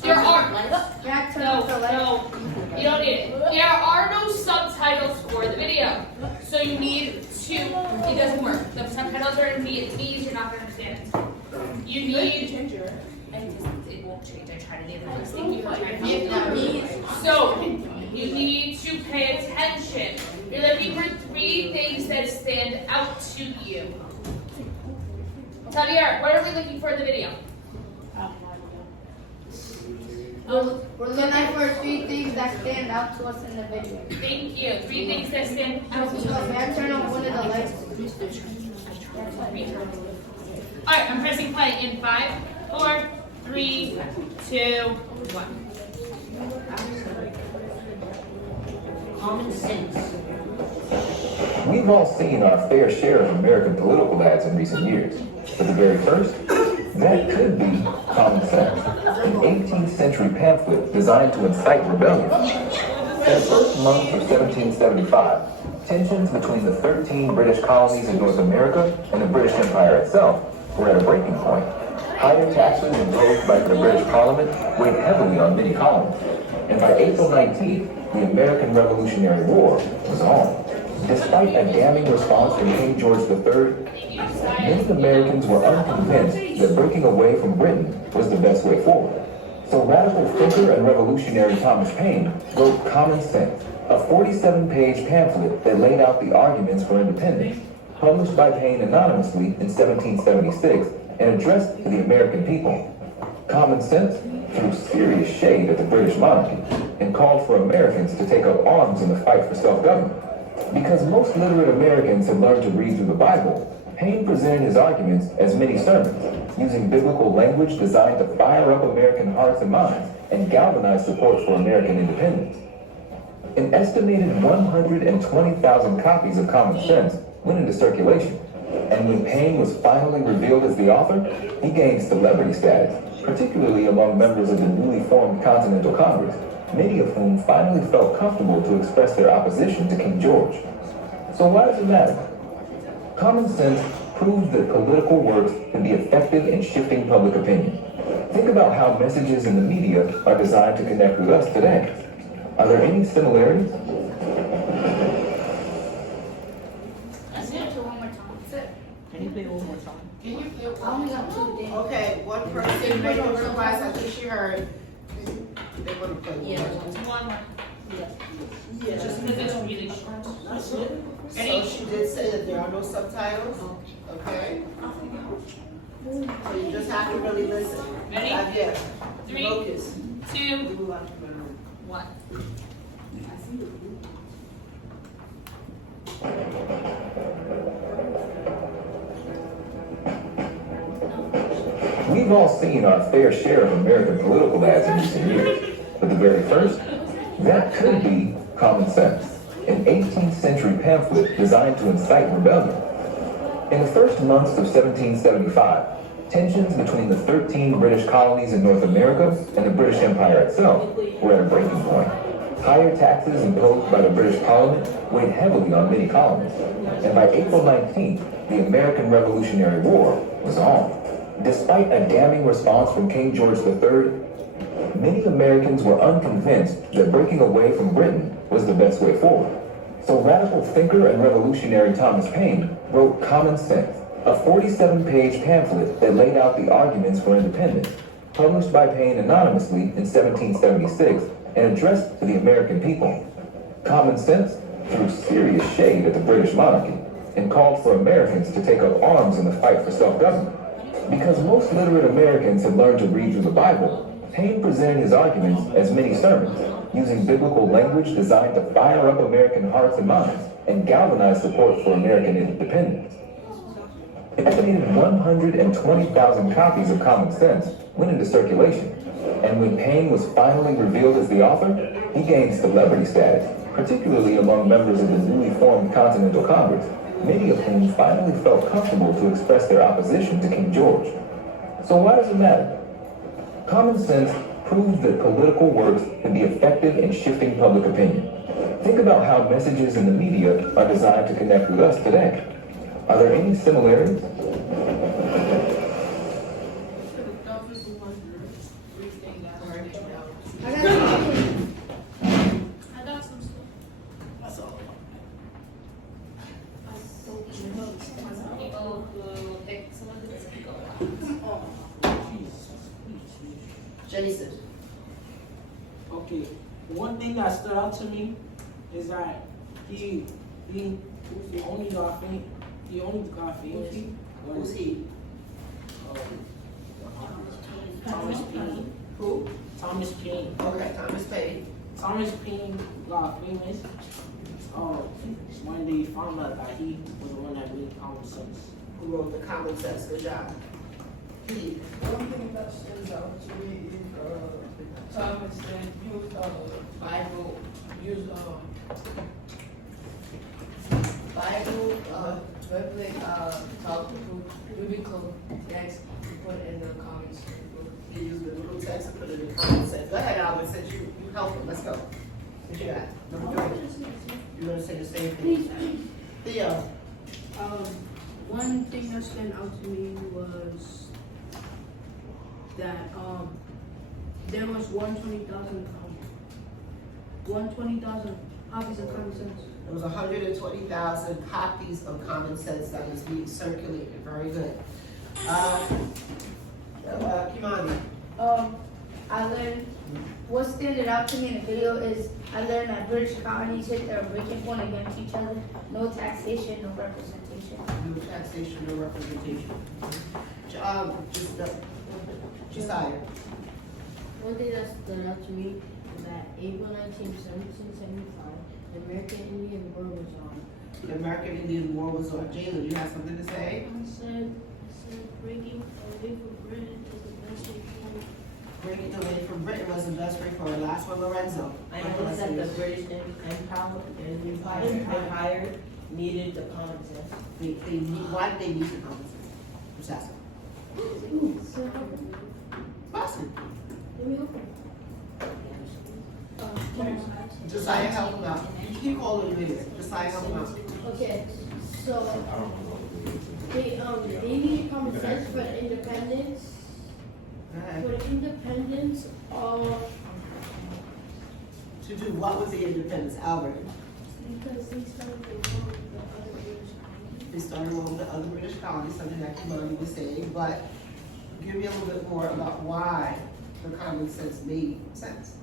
There are no, you don't need it. There are no subtitles for the video, so you need to. It doesn't work. The subtitles are in Vietnamese. You're not going to understand it. You need. It won't change. I tried to name this thing. So you need to pay attention. You're looking for 3 things that stand out to you. Javier, what are we looking for in the video? We're looking for 3 things that stand out to us in the video. Thank you. 3 things that stand out to us. May I turn on one of the lights? Alright, I'm pressing play in 5, 4, 3, 2, 1. Common sense. We've all seen our fair share of American political ads in recent years. But the very first, that could be Common Sense, an 18th century pamphlet designed to incite rebellion. In the first month of 1775, tensions between the 13 British colonies in North America and the British Empire itself were at a breaking point. Higher taxes imposed by the British Parliament weighed heavily on many colonies. And by April 19th, the American Revolutionary War was on. Despite a damning response from King George III, many Americans were unconvinced that breaking away from Britain was the best way forward. So radical thinker and revolutionary Thomas Paine wrote Common Sense, a 47-page pamphlet that laid out the arguments for independence, published by Paine anonymously in 1776 and addressed to the American people. Common Sense threw serious shade at the British monarchy and called for Americans to take up arms in the fight for self-government. Because most literate Americans have learned to read through the Bible, Paine presented his arguments as mini sermons, using biblical language designed to fire up American hearts and minds and galvanize support for American independence. An estimated 120,000 copies of Common Sense went into circulation, and when Paine was finally revealed as the author, he gained celebrity status, particularly among members of the newly formed Continental Congress, many of whom finally felt comfortable to express their opposition to King George. So why does it matter? Common Sense proves that political works can be effective in shifting public opinion. Think about how messages in the media are designed to connect with us today. Are there any similarities? Can you play one more time? I only got 2 things. Okay, one person made a request, I think she heard. They want to play one more. Just because it's really short. So she did say that there are no subtitles, okay? So you just have to really listen. Ready? Yeah. 3, Focus. 2, 1. We've all seen our fair share of American political ads in recent years. But the very first, that could be Common Sense, an 18th century pamphlet designed to incite rebellion. In the first months of 1775, tensions between the 13 British colonies in North America and the British Empire itself were at a breaking point. Higher taxes imposed by the British Parliament weighed heavily on many colonies. And by April 19th, the American Revolutionary War was on. Despite a damning response from King George III, many Americans were unconvinced that breaking away from Britain was the best way forward. So radical thinker and revolutionary Thomas Paine wrote Common Sense, a 47-page pamphlet that laid out the arguments for independence, published by Paine anonymously in 1776 and addressed to the American people. Common Sense threw serious shade at the British monarchy and called for Americans to take up arms in the fight for self-government. Because most literate Americans have learned to read through the Bible, Paine presented his arguments as mini sermons, using biblical language designed to fire up American hearts and minds and galvanize support for American independence. An estimated 120,000 copies of Common Sense went into circulation, and when Paine was finally revealed as the author, he gained celebrity status, particularly among members of the newly formed Continental Congress, many of whom finally felt comfortable to express their opposition to King George. So why does it matter? Common Sense proves that political works can be effective in shifting public opinion. Think about how messages in the media are designed to connect with us today. Are there any similarities? I got something. I got some stuff. That's all. People who pick someone who doesn't go Jason. Okay, one thing that stood out to me is that he only got famous. He only got famous. Who's he? Thomas Paine. Who? Thomas Paine. Okay, Thomas Paine. Thomas Paine got famous when they found out that he was the one that made common sense. Who wrote the Common Sense? Good job. He. One thing that stands out to me is Thomas said use Bible, use Bible, Biblic, biblical text to put in the comments. He used the little text and put it in Common Sense. Go ahead, Alvin, since you helped him. Let's go. What you got? Number 3. You're gonna say the same thing. Theo. One thing that stood out to me was that there was 120,000 copies of Common Sense. There was 120,000 copies of Common Sense that was being circulated. Very good. Kimani. I learned what stood out to me in the video is I learned that British colonies hit their breaking point against each other. No taxation, no representation. No taxation, no representation. Josiah. One thing that stood out to me is that April 19, 1775, the American Indian War was on. The American Indian War was on. Jalen, you have something to say? I said breaking away from Britain is the best way forward. Breaking away from Britain was the best way forward. Last one, Lorenzo. I know that the British Empire needed the common sense. Why did they need the Common Sense? Just ask them. Boston. Josiah, help him out. You keep calling you here. Josiah, help him out. Okay, so they needed common sense for the independence. Go ahead. For the independence of To do what with the independence, Albert? because they started the war with the other British colonies. They started one with the other British colonies, something that Kimani was saying, but give me a little bit more about why the Common Sense made sense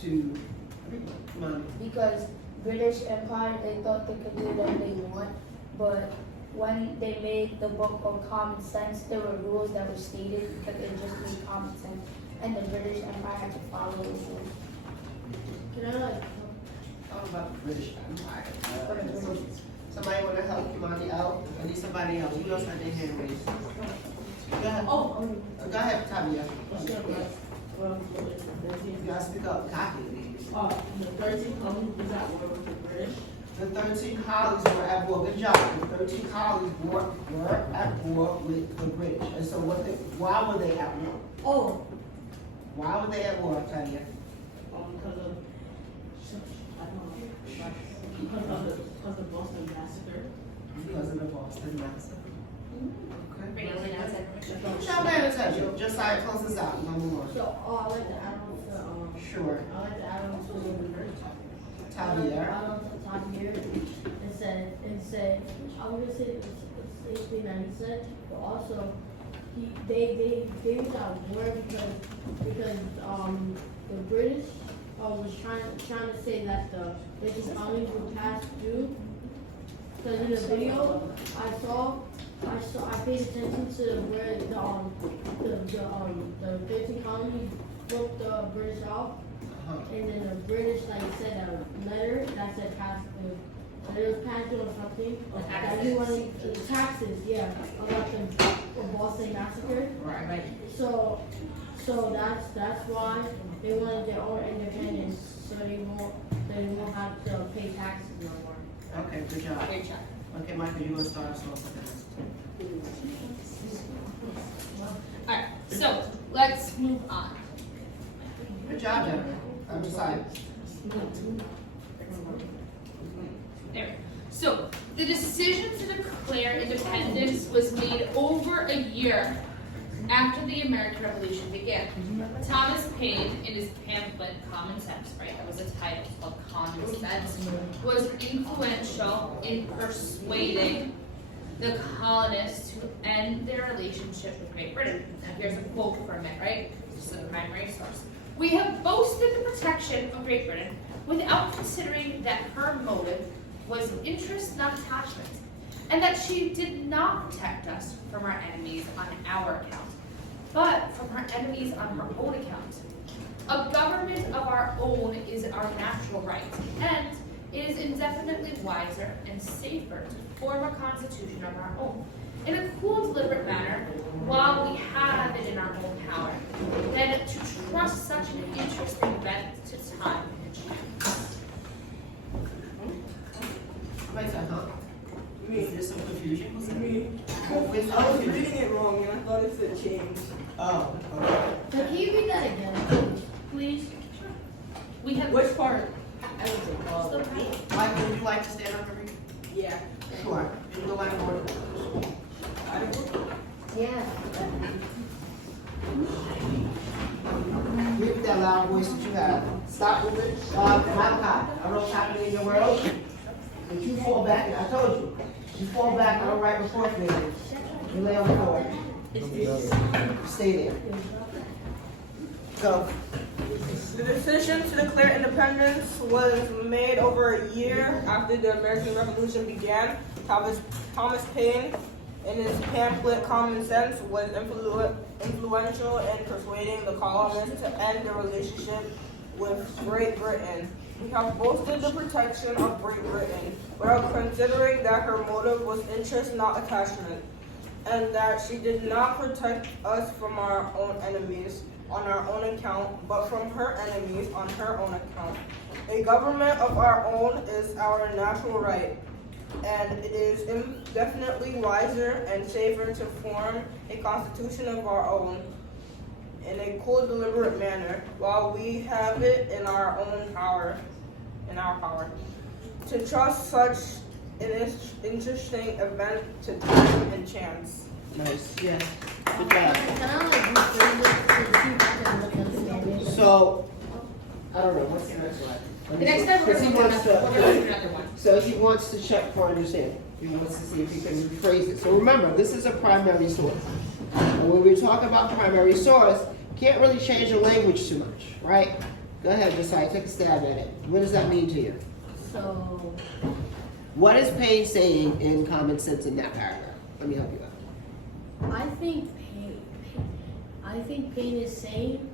to everyone. Kimani. Because British Empire, they thought they could do whatever they want, but when they made the book of Common Sense, there were rules that were stated because it just made common sense, and the British Empire had to follow those rules. Can I Talk about the British Empire. Somebody want to help Kimani out? I need somebody else. Who else had their hand raised? Go ahead. Go ahead, Tavia. You gotta speak up. Copy. The 13 colonies was at war with the British. The 13 colonies were at war. Good job. The 13 colonies were at war with the British. And so why were they at war? Oh, Why were they at war, Tanya? Because of the Boston Massacre. Because of the Boston Massacre. Okay. Wait, Shout out attention. Just so I close this out. No more. so I like to add on to Sure. I like to add on to the Tavia. add on to top here and said I was gonna say the same thing that he said, but also they was at war because the British was trying to say that the British colonies were past due. Because in the video I paid attention to where the 13 colonies broke the British off, and then the British said a letter that said past due. That it was past due or something. That you wanted the taxes, yeah, about the Boston Massacre. Right. So that's why they wanted their own independence, so they won't have to pay taxes no more. Okay, good job. Great job. Okay, Michael, you want to start us off with this? Alright, so let's move on. Good job, Jennifer. I'm sorry. There we go. So the decision to declare independence was made over a year after the American Revolution began. Thomas Paine, in his pamphlet Common Sense, right, that was the title, it's called Common Sense, was influential in persuading the colonists to end their relationship with Great Britain. Now here's a quote from it, right? This is the primary source. "We have boasted the protection of Great Britain without considering that her motive was interest, not attachment, and that she did not protect us from our enemies on our account, but from her enemies on her own account. A government of our own is our natural right, and it is indefinitely wiser and safer to form a constitution of our own, in a cool, deliberate manner, while we have it in our own power, than to trust such an interesting event to time and chance." Somebody said, huh? Me. There's some confusion. What's that? Me. Where's the I was confusion? reading it wrong and I thought it said change. Oh, okay. So can you read that again, please? We have Which part? Mike, would you like to stand up and read? Yeah. Sure. You go like more. I don't. Yeah. Read with that loud voice that you have. Stop with it. Malachi, I don't know what's happening in your world, but you fall back, and I told you, you fall back on the right before me. You lay on the floor. Stay there. Go. The decision to declare independence was made over a year after the American Revolution began. Thomas Paine, in his pamphlet Common Sense, was influential in persuading the colonists to end their relationship with Great Britain. "We have boasted the protection of Great Britain, without considering that her motive was interest, not attachment, and that she did not protect us from our own enemies on our own account, but from her enemies on her own account. A government of our own is our natural right, and it is infinitely wiser and safer to form a constitution of our own in a cool, deliberate manner, while we have it in our own power, to trust such an interesting event to time and chance." Nice, yeah. Good job. Can I like rephrase it to see if I can really understand it? So, I don't know, what's the next one? the next time we're Because he gonna wants do to- another one. So he wants to check for understanding. He wants to see if he can rephrase it. So remember, this is a primary source. And when we talk about primary source, can't really change the language too much, right? Go ahead, Josiah, take a stab at it. What does that mean to you? So, What is Paine saying in Common Sense in that paragraph? Let me help you out. I think Paine is saying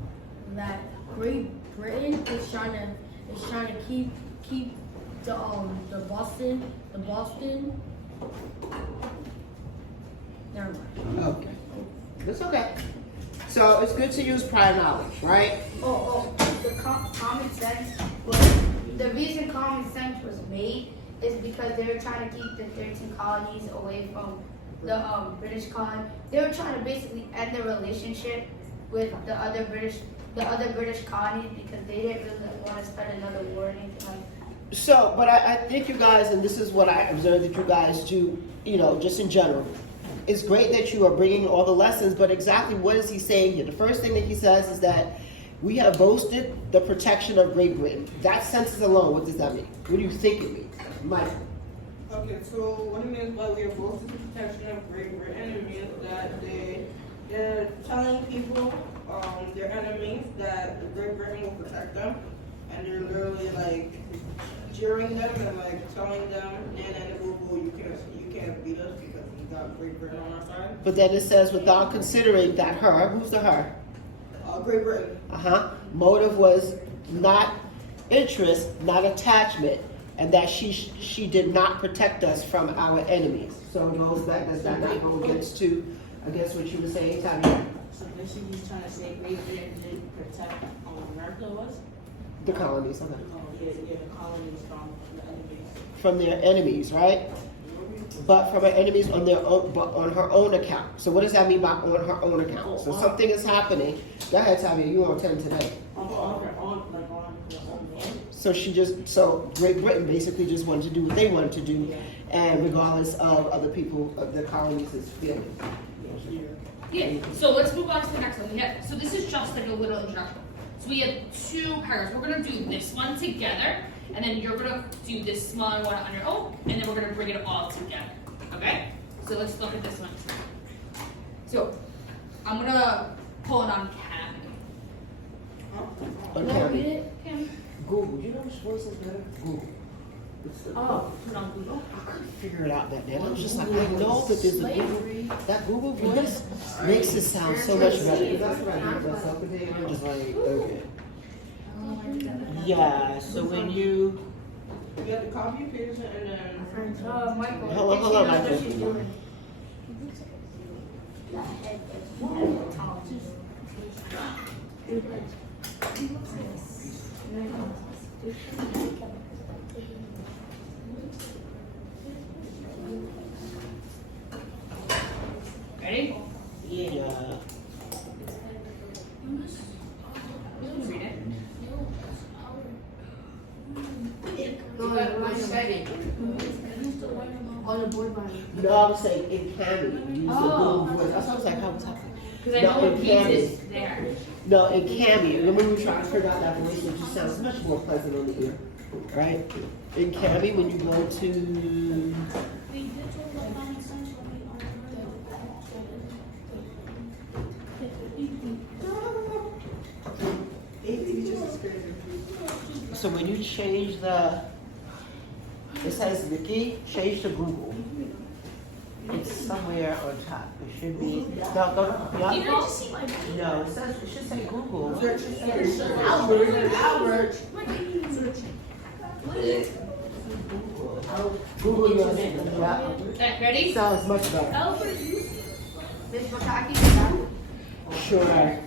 that Great Britain is trying to keep the Boston. Never mind. Okay. That's okay. So it's good to use prior knowledge, right? The common sense was, the reason common sense was made is because they were trying to keep the 13 colonies away from the British colony. They were trying to basically end the relationship with the other British colonies because they didn't really want to start another war or anything like that. So, but I think you guys, and this is what I observed that you guys do, just in general. It's great that you are bringing all the lessons, but exactly what is he saying here? The first thing that he says is that we have boasted the protection of Great Britain. That sentence alone, what does that mean? What do you think it means? Mike? Okay, so what it means by we are both the protection of Great Britain, it means that they're telling people, their enemies, that Great Britain will protect them, and they're literally like jeering them and like telling them, you can't beat us because we got Great Britain on our side. But then it says without considering that her, who's the her? Great Britain. Motive was not interest, not attachment, and that she did not protect us from our enemies. So does that not go against what you were saying, Tommy? So basically he's trying to say Great Britain didn't protect America was? The colonies, okay. Yeah, the colonies from the enemies. From their enemies, right? But from her enemies on their own, but on her own account. So what does that mean by on her own account? So something is happening. Go ahead, Tommy, you on 10 today. So Great Britain basically just wanted to do what they wanted to do, and regardless of other people, of the colonies' feelings. Yeah, so let's move on to the next one. So this is just like a little introduction. So we have 2 paragraphs. We're gonna do this one together, and then you're gonna do this small one on your own, and then we're gonna bring it all together. Okay? So let's look at this one. So I'm gonna pull it on Cam. Can I read it, Kim? Google. You know which voice is better? Google. Oh, put on Google. I couldn't figure it out that day. I was just like, I know that there's a Google. That Google voice makes it sound so much better. That's what I did myself today. I'm just like, okay. Yeah. So when you You have to copy and paste it and then. Michael. hold on, Michael. Ready? Yeah. You can read it. On the board line. No, I was saying in Cammy, use the Google voice. That's what I was like, how was happening? Because I No, know in what piece Cammy. is there. No, in Cammy, remember we were trying to figure out that voice, it just sounds much more pleasant on the ear, right? In Cammy, when you go to, so when you change the, it says Nikki, change to Google. It's somewhere on top. It should be, no, You yeah. know, just see my No, it says, it should say Google. Google your name. Yeah. Okay, ready? Sounds much better. Sure.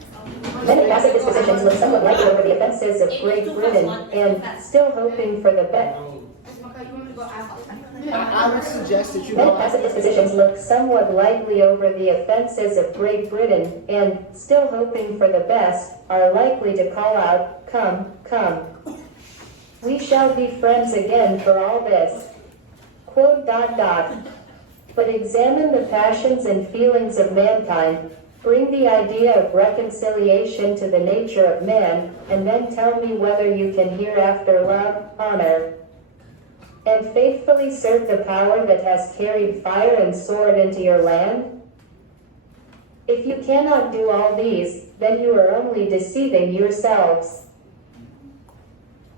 Many passive dispositions look somewhat likely over the offenses of Great Britain and still hoping for the best. I would suggest that you Many go. passive dispositions look somewhat likely over the offenses of Great Britain and still hoping for the best are likely to call out, "Come, come. We shall be friends again for all this." Quote, But examine the passions and feelings of mankind, bring the idea of reconciliation to the nature of man, and then tell me whether you can hereafter love, honor, and faithfully serve the power that has carried fire and sword into your land? If you cannot do all these, then you are only deceiving yourselves.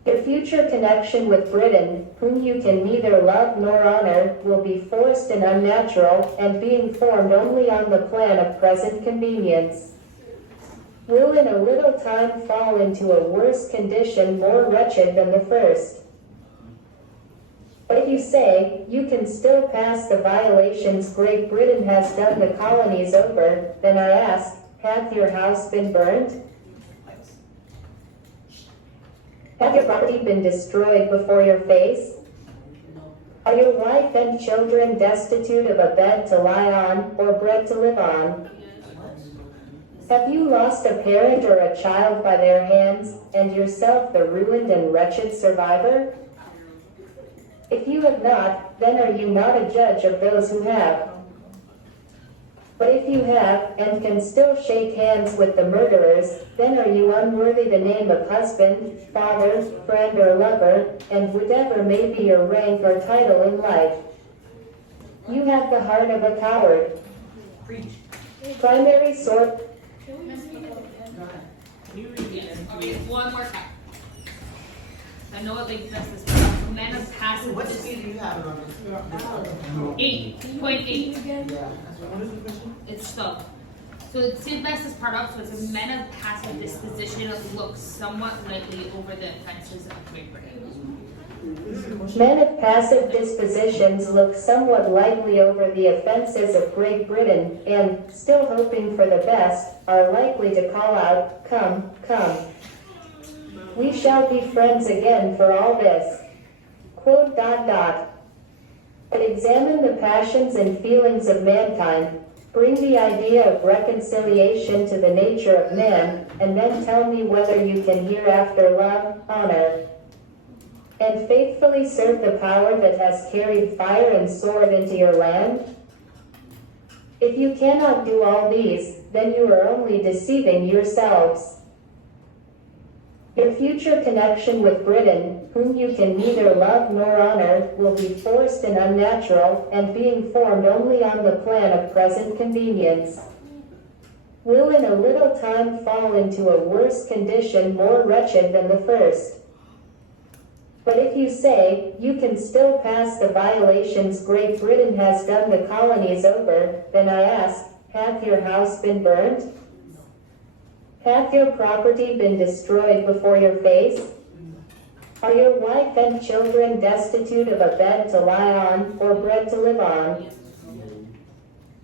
Your future connection with Britain, whom you can neither love nor honor, will be forced and unnatural, and being formed only on the plan of present convenience, will in a little time fall into a worse condition more wretched than the first. But if you say, you can still pass the violations Great Britain has done the colonies over, then I ask, hath your house been burnt? Have your property been destroyed before your face? Are your wife and children destitute of a bed to lie on, or bread to live on? Have you lost a parent or a child by their hands, and yourself the ruined and wretched survivor? If you have not, then are you not a judge of those who have? But if you have, and can still shake hands with the murderers, then are you unworthy the name of husband, father, friend, or lover, and whatever may be your rank or title in life. You have the heart of a coward. Primary source. I'll read it one more time. I know what like messed this up. Men of passive. What speed do you have it on this? 8.8. It's so. So it's the mess part up. So it's a men of passive disposition look somewhat lightly over the offenses of Great Britain. Men of passive dispositions look somewhat lightly over the offenses of Great Britain, and, still hoping for the best, are likely to call out, "Come, come. We shall be friends again for all this." Quote, But examine the passions and feelings of mankind, bring the idea of reconciliation to the nature of man, and then tell me whether you can hereafter love, honor, and faithfully serve the power that has carried fire and sword into your land? If you cannot do all these, then you are only deceiving yourselves. Your future connection with Britain, whom you can neither love nor honor, will be forced and unnatural, and being formed only on the plan of present convenience. Will in a little time fall into a worse condition more wretched than the first. But if you say, you can still pass the violations Great Britain has done the colonies over, then I ask, hath your house been burnt? Hath your property been destroyed before your face? Are your wife and children destitute of a bed to lie on, or bread to live on?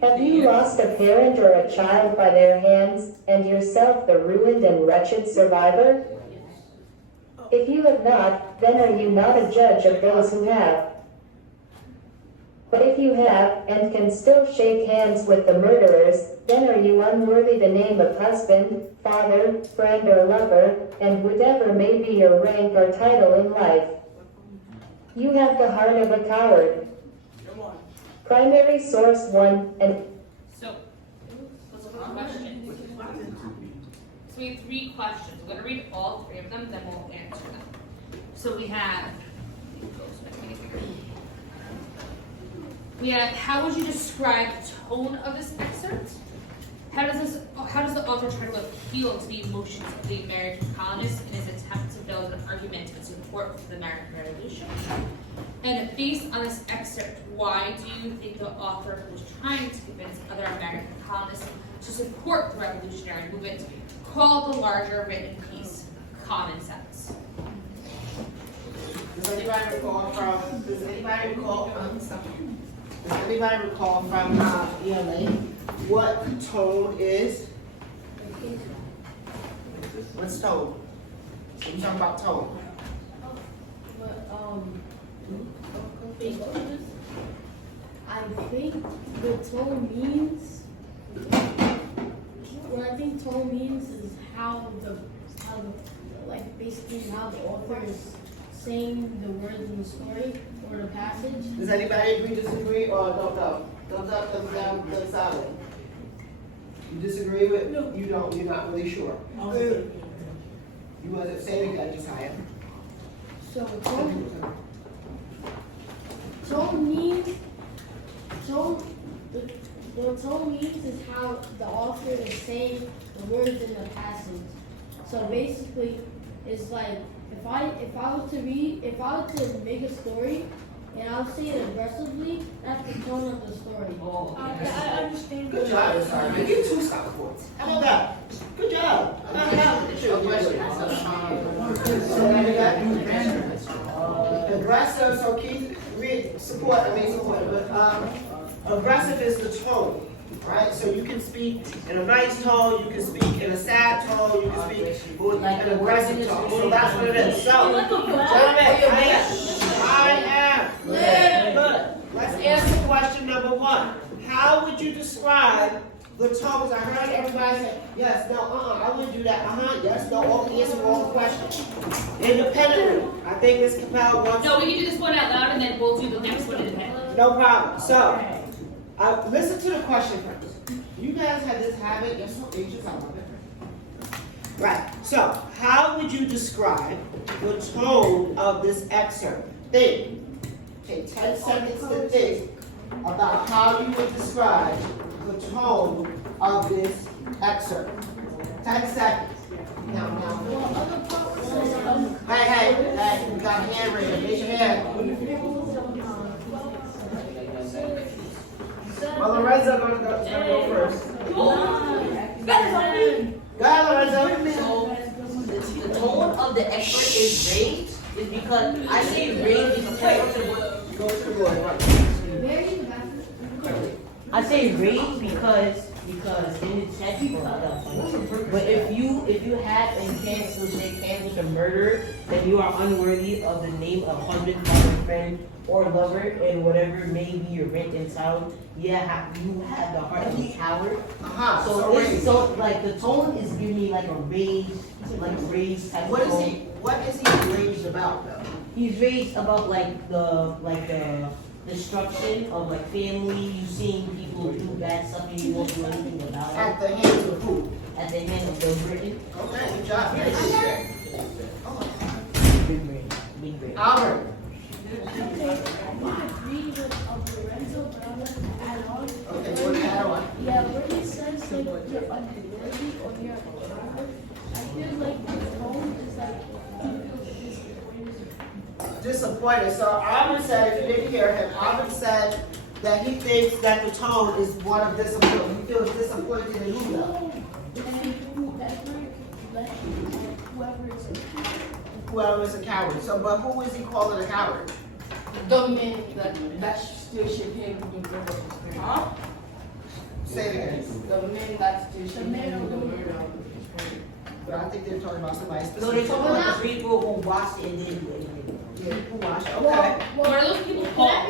Have you lost a parent or a child by their hands, and yourself the ruined and wretched survivor? If you have not, then are you not a judge of those who have? But if you have, and can still shake hands with the murderers, then are you unworthy the name of husband, father, friend, or lover, and whatever may be your rank or title in life. You have the heart of a coward. Primary source 1 and... So, let's look at the questions. So we have 3 questions. We're going to read all 3 of them, then we'll answer them. So we have, how would you describe the tone of this excerpt? How does the author try to appeal to the emotions of the American colonists in his attempt to build an argument in support for the American Revolution? And based on this excerpt, why do you think the author was trying to convince other American colonists to support the revolutionary movement, called the larger written piece Common Sense? Does anybody recall from ELA what tone is? What's tone? When you talk about tone. I think the tone means, what I think tone means is basically how the author is saying the words in the story or the passage. Does anybody agree, disagree, or thumbs up? Thumbs up, thumbs down, thumbs solid. You disagree with? No. You don't, you're not really sure. You wasn't saying that, Josiah. So tone means, the tone means is how the author is saying the words in the passage. So basically, it's like, if I was to make a story, and I'll say it aggressively, that's the tone of the story. I understand. Good job, Josiah. Man, get 2 stop points. How about that? Good job. Aggressive, so Keith, aggressive is the tone, right? So you can speak in a nice tone, you can speak in a sad tone, you can speak with an aggressive tone. So that's what it is. So, I am. Good. Let's answer question number 1. How would you describe the tone? I heard everybody say, yes, no, I wouldn't do that. Yes, no, all the answer all the questions. Independently. I think Ms. Capel wants. No, we can do this one out loud and then we'll do the next one independently. No problem. So, listen to the question first. You guys have this habit, you're so anxious, I love it. Right. So, how would you describe the tone of this excerpt? Think. Take 10 seconds to think about how you would describe the tone of this excerpt. 10 seconds. Now. Hey, we got a hand raising. Raise your hand. Well, Lorenzo gonna go first. Go ahead, Lorenzo. The tone of the excerpt is raised, is because I say raised because Go to the board. Right. I say raised because in the text, but if you have and can't shake hands with a murderer, then you are unworthy of the name of husband, father, friend, or lover, and whatever may be your rank in town. Yeah, you have the heart of a coward. So like the tone is giving me like a raised type What of is tone. he? What is he raised about though? He's raised about like the destruction of like family, you seeing people do bad stuff and you won't do anything about it. At the hands of who? At the hand of the Britain. Okay, good job. Big brain. Albert. Okay, so what's that on? Yeah, where it says like you're unworthy or you're a coward, I feel like the tone is like you feel disappointed. Disappointed. So Albert said, if you didn't hear him, Albert said that he thinks that the tone is one of disappointment. He feels disappointed in who though? And whoever is a coward. Whoever is a coward. So, but who is he calling a coward? The men that still should him the murder of his parents. Huh? Say it again. The men that still should him the murder of his parents. But I think they're talking about somebody So specific. they're talking about the people who watched it and didn't do anything. Yeah, who watched it? Okay. What are those people called?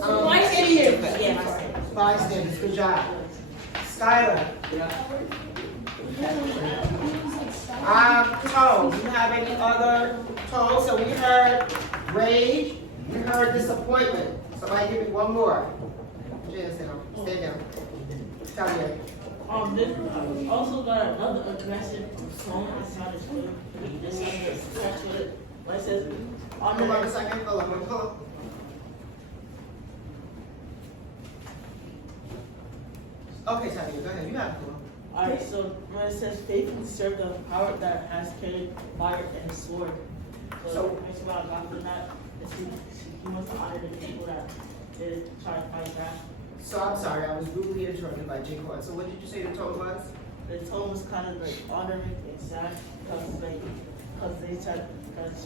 Bystanders. Yeah, my friend. Bystanders. Good job. Skylar. Tone. Do you have any other tones? So we heard rage. We heard disappointment. Somebody give me one more. Stand down. Stand down. Tell me. This also got another aggressive tone inside his foot. This one is touch with it. Like it says, on Hold on a the second. Hold on. Okay, Tanya, go ahead. You have the one. Alright, so when it says faithfully serve the power that has carried fire and sword. So that's what I got from that. Is he wants to honor the people that did try to fight back. So I'm sorry, I was rudely interrupted by Jay Cohen. So what did you say the tone was? The tone was kind of like honoring and sad because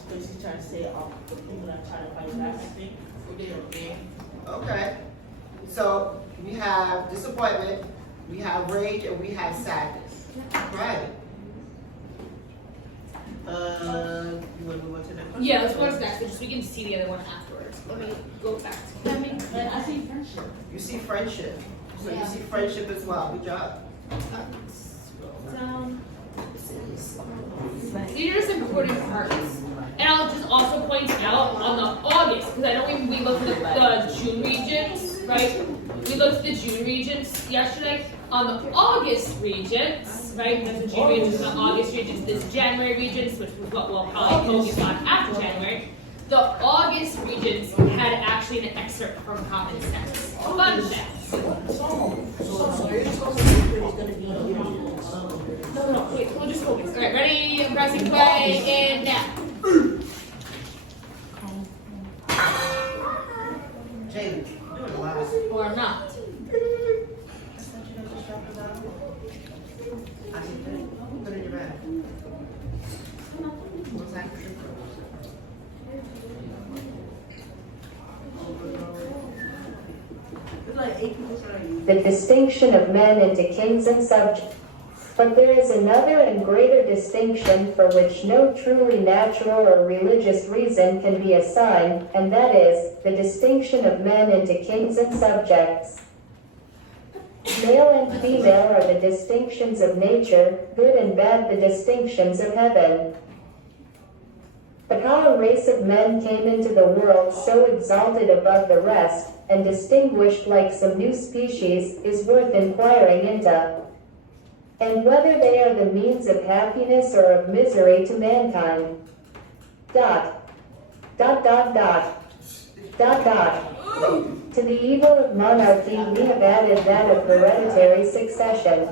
basically trying to say the people that try to fight back, I think. Okay. So we have disappointment, we have rage, and we have sadness. Right. You want to move on to the next one? Yeah, let's go to next, just so we can see the other one afterwards. Let me go back to And I see friendship. You see friendship. So you see friendship as well. Good job. Down. These are some important parts. And I'll just also point out on the August, because I know we looked at the June regents, right? We looked at the June regents yesterday. On the August regents, right? There's the June regents and the August regents. This January regents, which was what we'll probably focus on after January. The August regents had actually an excerpt from Common Sense. Fun facts. No, wait, we'll just focus. All right, ready, pressing play, and now. Jaylee, do it loud. Or not. I said, put it in your bag. What's that? The distinction of men into kings and subjects. But there is another and greater distinction for which no truly natural or religious reason can be assigned, and that is the distinction of men into kings and subjects. Male and female are the distinctions of nature, good and bad the distinctions of heaven. But how a race of men came into the world so exalted above the rest, and distinguished like some new species, is worth inquiring into. And whether they are the means of happiness or of misery to mankind. To the evil of monarchy we have added that of hereditary succession.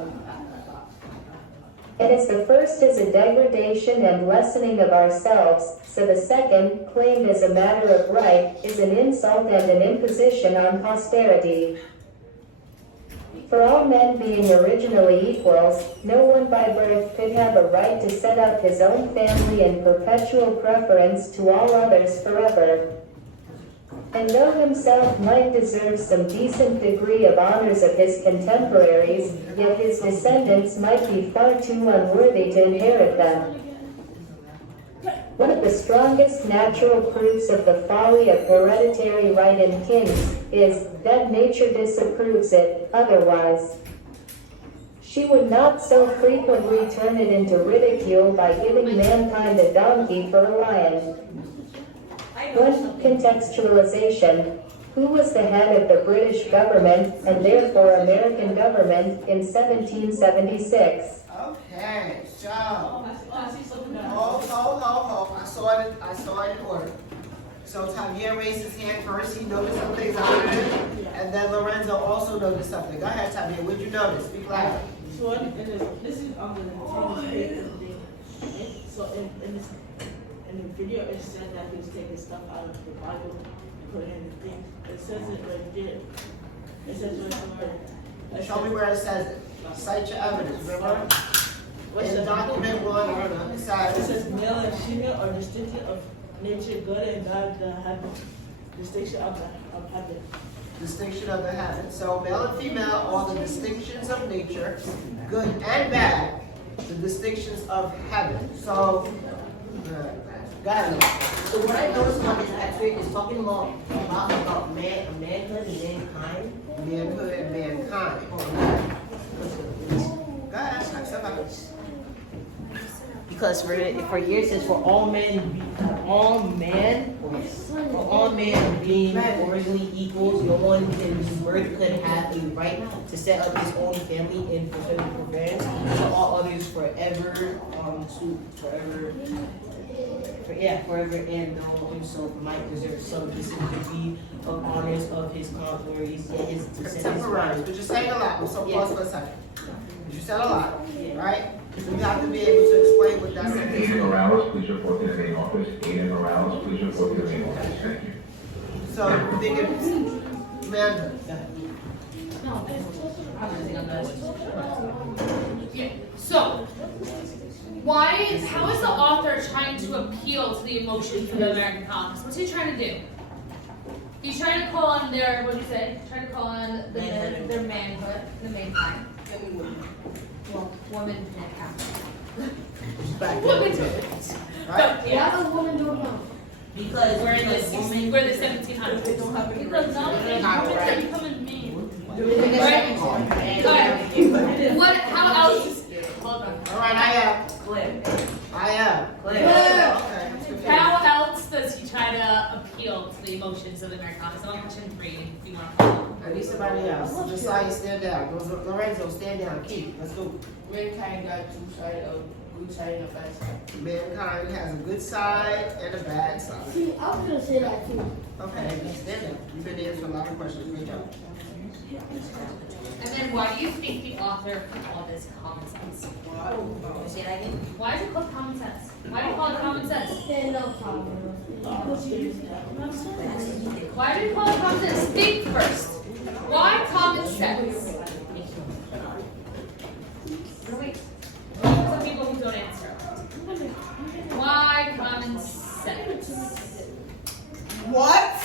And as the first is a degradation and lessening of ourselves, so the second, claimed as a matter of right, is an insult and an imposition on posterity. For all men being originally equals, no one by birth could have a right to set up his own family in perpetual preference to all others forever. And though himself might deserve some decent degree of honors of his contemporaries, yet his descendants might be far too unworthy to inherit them. One of the strongest natural proofs of the folly of hereditary right in kings is that nature disapproves it otherwise. She would not so frequently turn it into ridicule by giving mankind a donkey for a lion. One contextualization. Who was the head of the British government and therefore American government in 1776? Okay, so, I see something else. hold. I saw it in order. So Javier raised his hand first, he noticed some things out there, and then Lorenzo also noticed something. Go ahead, Javier, what'd you notice? Speak loud. So this is on the Thomas Paine thing. Right? So in the video it said that he was taking stuff out of the Bible and putting it in the thing. It says it right there. It says right somewhere. Show me where it says it. Cite your evidence, remember? In the document one, I don't know, It inside. says male and female are distinctive of nature, good and bad, the heaven. Distinction of heaven. Distinction of the heaven. So male and female are the distinctions of nature, good and bad, the distinctions of heaven. So, go ahead. So what I noticed about this excerpt is talking about manhood and mankind. Manhood and mankind. Go ahead, step out. Because for years it says for all men being originally equals, no one in birth could have a right to set up his own family and for certain parents, so all others forever, forever and no himself might deserve some degree of honors of his contemporaries, yet his descendants. Contemporaries, but you're saying a lot, so pause for a second. But you said a lot, right? So you have to be able to explain what that sentence Aiden is. Morales, please report to the main office. Aiden Morales, please report to the main office. Thank you. So you think it's manhood. Yeah. So, how is the author trying to appeal to the emotions of the American colonists? What's he trying to do? He's trying to call on their, what did he say? Trying to call on their manhood, the mankind. Well, woman can't have. Women do it. Right? Yeah. Why the woman don't know? Because We're in the 1700s. Because now women becoming mean. Right? Alright. What? How else? Hold on. All right, I am. Okay. How else does he try to appeal to the emotions of the American colonists? I'm on question 3, if you want to follow. I need somebody else. Josiah, stand down. Lorenzo, stand down. Keith, let's go. Mankind got two sides, a good side and a bad side. Mankind has a good side and a bad side. See, I was gonna say that too. Okay, stand down. You've been answering a lot of questions. Good job. And then why do you think the author called this common sense? say that again? Why is it called common sense? Why do you call it common sense? Stand up, Tom. Why do you call it common sense? Think first. Why common sense? Wait. Some people who don't answer. Why common sense? What?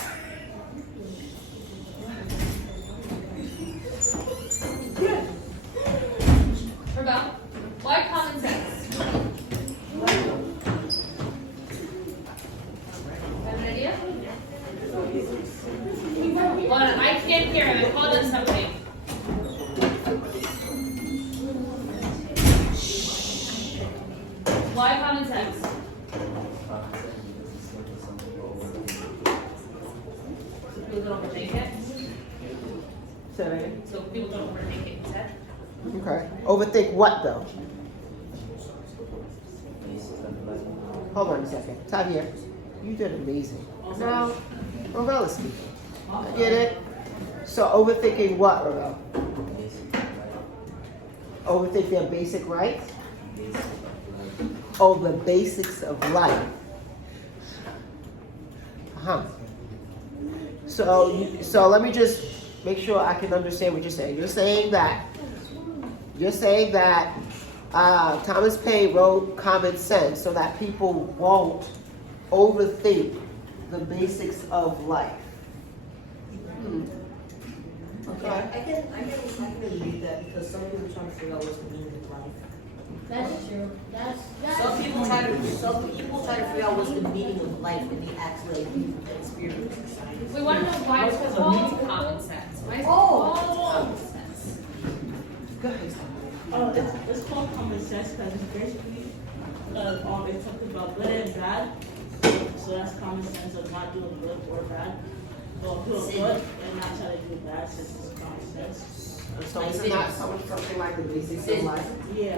Rebel? Why common sense? Have an idea? Hold on, I can't hear him. I called on somebody. Shh. Why common sense? People don't overthink it. Say So people don't overthink it, you said? Okay. Overthink what though? Hold on a second. Javier, you did amazing. Now, Ravel is speaking. I get it. So overthinking what, Ravel? Overthink their basic rights? Oh, the basics of life. So let me just make sure I can understand what you're saying. You're saying that Thomas Paine wrote common sense so that people won't overthink the basics of life. Okay. I can believe that because some people try to figure out what's the meaning of life. That's true. That's Some people try to figure out what's the meaning of life, and they actually experience it. We want to know why it's called common sense. Why is it called common sense? Go ahead. It's called common sense because it's basically it's something about good and bad. So that's common sense of not doing good or bad. do good and not try to do bad since it's common sense. So it's not something like the basics of life. Yeah.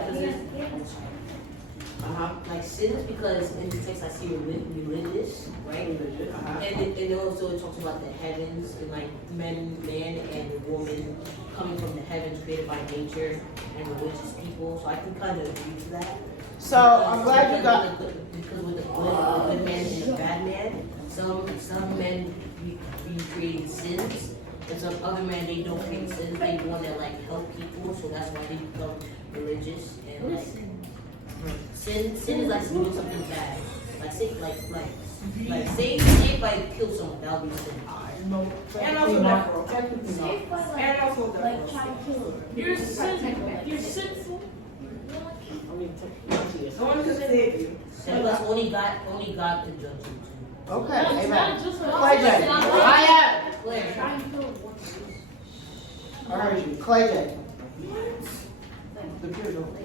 Like sins, because in the text I see religious, right? Uh-huh. And also it talks about the heavens and like man and woman coming from the heavens created by nature and religious people. So I can kind of agree to that. So I'm glad you got. Because with the good man and the bad man, some men be creating sins, and some other men they don't create sins. They want to like help people, so that's why they become religious and like. Sin is like doing something bad. Like say if I kill someone, that would be sin. And also death Technically not. And also Like death child killer. You're sinful. I mean, technically, yes. No one can save you. And plus, only God can judge you too. Okay, No, it's amen. not just Clay J. I am. Claire, Child killer works. I heard you. Clay J. The pure don't.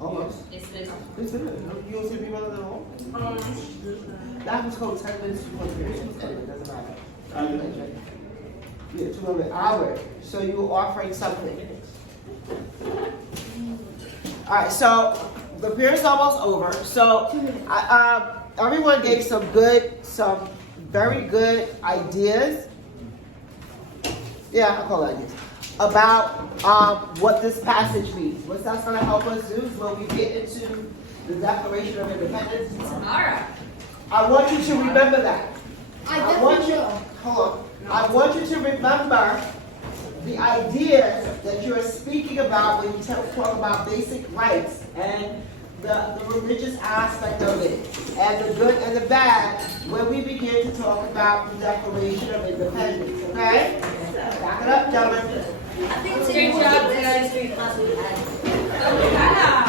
Almost. It's this. It's good. You don't see people at all? That was called 10 minutes before the period. Anyway, it doesn't matter. Yeah, 2 minutes. Albert, so you were offering something. Alright, so the period's almost over. So everyone gave some very good ideas. Yeah, I'll call it ideas. About what this passage means. What that's going to help us do is when we get into the Declaration of Independence. Alright. I want you to remember that. I want definitely you. will. Hold on. I want you to remember the ideas that you're speaking about when you talk about basic rights and the religious aspect of it, and the good and the bad when we begin to talk about the Declaration of Independence. Okay? Back it up, gentlemen. I think it's a great job that I just class we had. Yeah.